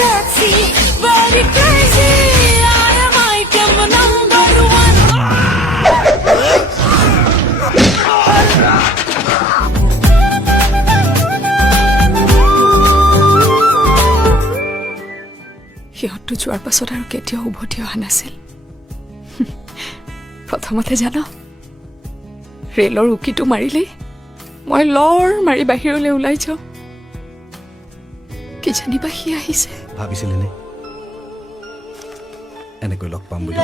sexy, very crazy. I am item number one. সিহঁতটো যোৱাৰ পাছত আৰু কেতিয়াও উভতি অহা নাছিল প্ৰথমতে জানো ৰেলৰ উকিটো মাৰিলেই মই লৰ মাৰি বাহিৰলৈ ওলাই যাওঁ কি জানিবা সি আহিছে ভাবিছিলে নে এনেকৈ লগ পাম বুলি